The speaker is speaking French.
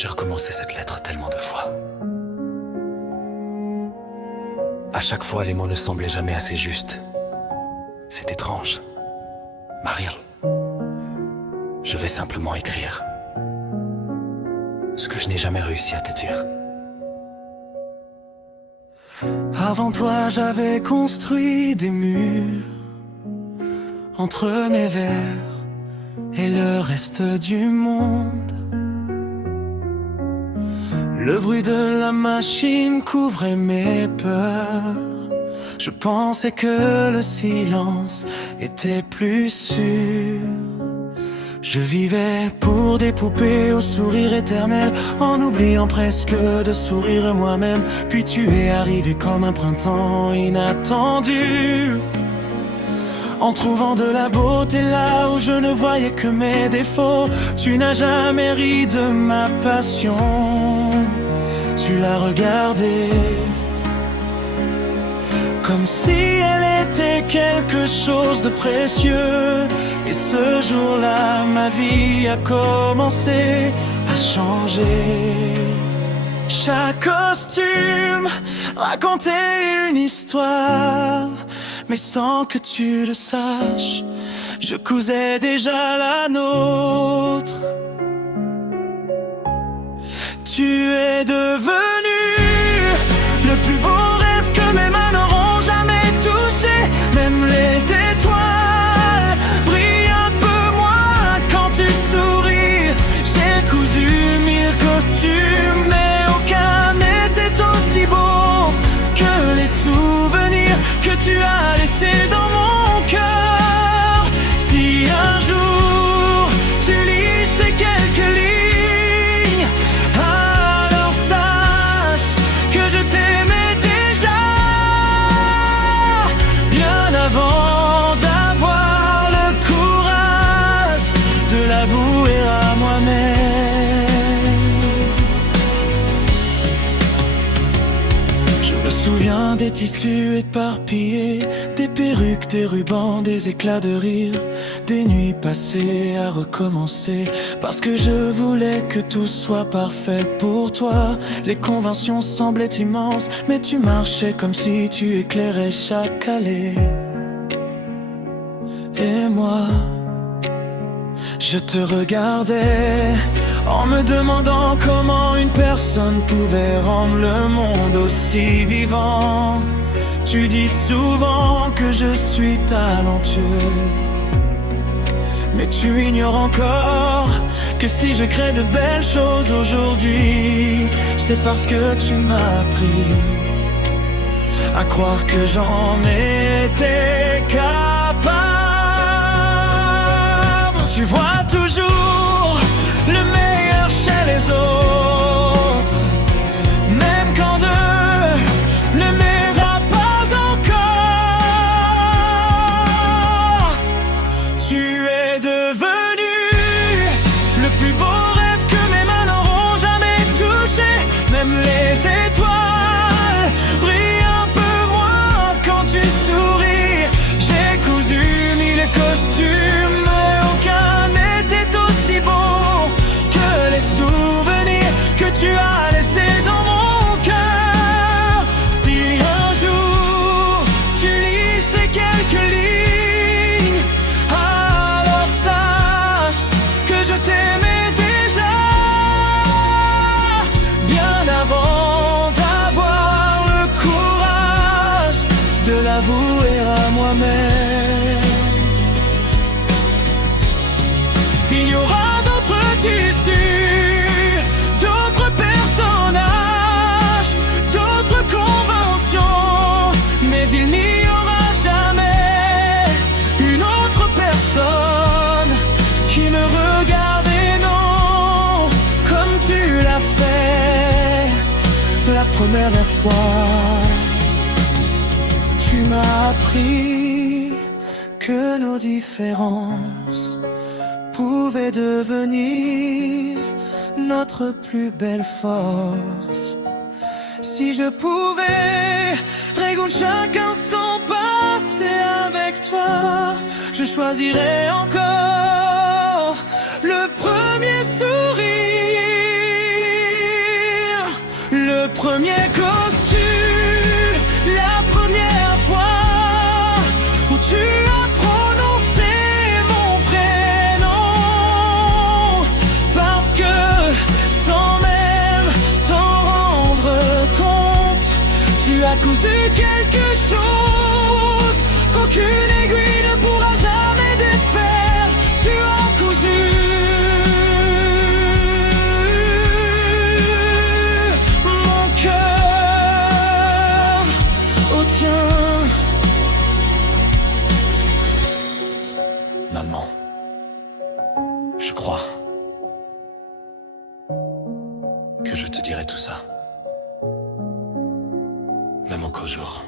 J'ai recommencé cette lettre tellement de fois. À chaque fois, les mots ne semblaient jamais assez justes. C'est étrange. Mariel, je vais simplement écrire ce que je n'ai jamais réussi à te dire. Avant toi, j'avais construit des murs entre mes vers et le reste du monde. Le bruit de la machine couvrait mes peurs. Je pensais que le silence était plus sûr. Je vivais pour des poupées au sourire éternel, en oubliant presque de sourire moi-même. Puis tu es arrivé comme un printemps inattendu, en trouvant de la beauté là où je ne voyais que mes défauts. Tu n'as jamais ri de ma passion, tu l'as regardée comme si elle était quelque chose de précieux. Et ce jour-là, ma vie a commencé à changer. Chaque costume racontait une histoire, mais sans que tu le saches, je cousais déjà la nôtre. Tu es devenu le plus beau rêve que mes mains n'auront jamais touché. Même les étoiles brillent un peu moins quand tu souris. J'ai cousu 1000 costumes, mais aucun n'était aussi beau que les souvenirs que tu as laissés dans mon cœur. Si un jour tu lis ces quelques lignes, alors sache que je t'aimais déjà, bien avant d'avoir le courage de l'avouer à moi-même. Je me souviens des tissus éparpillés, des perruques, des rubans, des éclats de rire, des nuits passées à recommencer, parce que je voulais que tout soit parfait pour toi. Les conventions semblaient immenses, mais tu marchais comme si tu éclairais chaque allée. Et moi, je te regardais en me demandant comment une personne pouvait rendre le monde aussi vivant. Tu dis souvent que je suis talentueux, mais tu ignores encore que si je crée de belles choses aujourd'hui, c'est parce que tu m'as appris à croire que j'en étais capable. Tu vois toujours le meilleur chez les autres, même quand d'eux ne m'aimera pas encore. Tu es devenu le plus beau rêve que mes mains n'auront jamais touché. Même les étoiles brillent un peu moins quand tu souris. J'ai cousu 1000 costumes, mais aucun n'était aussi beau que les souvenirs que tu as laissés dans mon cœur. Si un jour tu lis ces quelques lignes, alors sache que je t'aimais déjà, bien avant d'avoir le courage de l'avouer à moi-même. Il y aura d'autres tissus, d'autres personnages, d'autres conventions, mais il n'y aura jamais une autre personne qui me regardait, non, comme tu l'as fait la première fois. Tu m'as appris que nos différences pouvaient devenir notre plus belle force. Si je pouvais résoudre chaque instant passé avec toi, je choisirais encore le premier sourire. quelque chose qu'aucune aiguille ne pourra jamais défaire. Tu en cousu mon cœur au tien. Maman, je crois que je te dirai tout ça, même au qu'au jour.